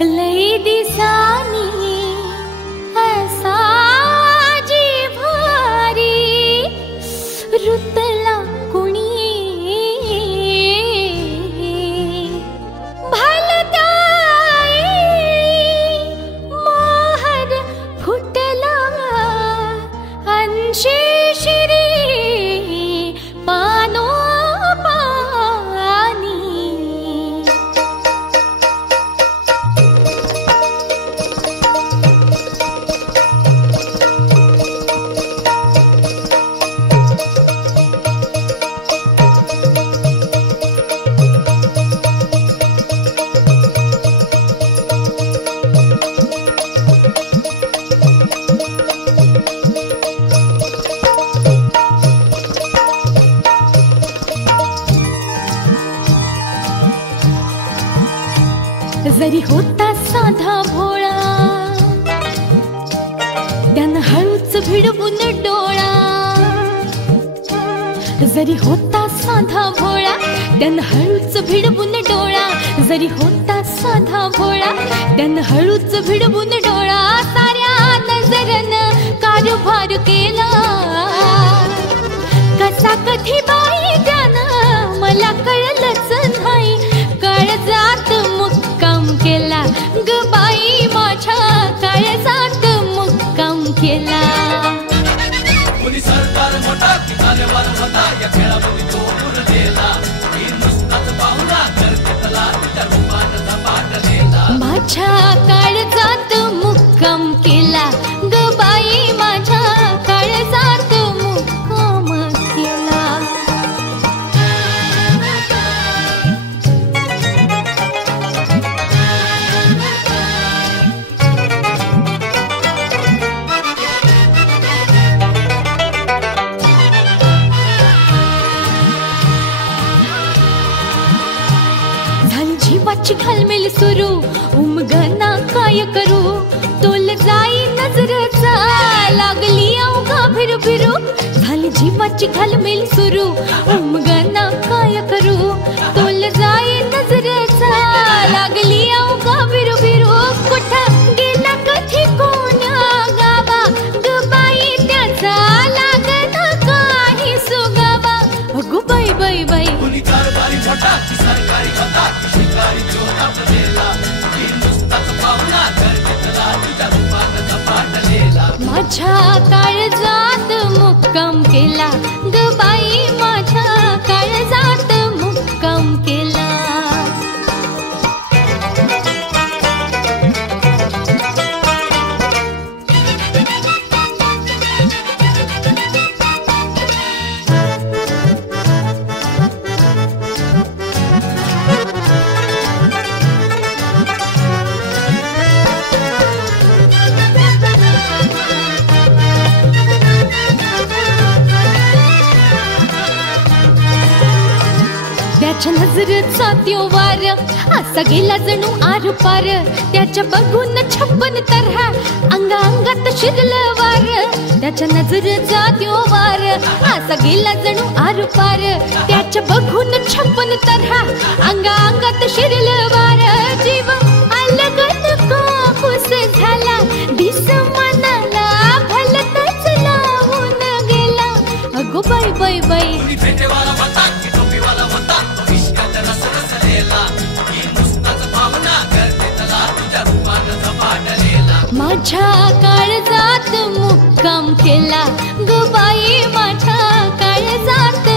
लई दिसानी असा जी भारी रुतला कुणी भलताई मोहर फुटला अंशी शिरी पानो जरी होता साधा भोळा त्यानं हळूच भिडवून डोळा जरी होता साधा भोळा त्यानं हळूच भिडवून डोळा जरी होता साधा भोळा त्यानं हळूच भिडवून डोळा साऱ्या नजरनं कारभार केला कसा कधी बाई त्यानं मला कळलंच नाही काळजात मुक्काम केला ग बाई माझ्या काळजात मुक्काम केला कोणी सरकार मोठा की कालेवार होता या खेळामध्ये तो उरलेला ही नुसताच पाहुणा करतेला तिच्या रूपानं झपाटलेला माझ्या काळजात मुक्काम केला ग बाई माझ्या काळजात मुक्काम केला जीवाची घालमेल सुरू उमगना काय करू तोल जाई नजरचा लागली अवघा भिरू भिरू झाली जीवाची घालमेल सुरू उमगना काय करू तोल जाई नजरचा लागली अवघा भिरू भिरू कुठं गेला कधी कोण्या गावा ग बाई त्याचा लागना काही सुगावा अगो बाई बाई बाई कोणी कारभारी मोठा की सरकारी होता की शिकारी चोरा बदलेला ही नुसताच पाहुणा करतेला तिच्या रूपानं झपाटलेला माझ्या काळजात मुक्काम केला ग बाई माझ्या काळजात मुक्काम केला त्याच्या नजरेचा त्यो वार असा गेला जणू आरपार त्याच्या बघून 56 तऱ्हा अंगा अंगात शिरलं वार त्याच्या नजरेचा त्यो वार असा गेला जणू आरपार त्याच्या बघून 56 तऱ्हा अंगा अंगात शिरलं वार जीव अलगत कापूस झाला दिस मनाला भलतच लावून गेला अगो बाई बाई बाई कोणी भेटेवाला होता की टोपीवाला होता तो इश्कात रस रसलेला ही नुसताच पाहुणा करतेला तिच्या रूपानं झपाटलेला माझ्या काळजात मुक्काम केला ग बाई माझ्या काळजात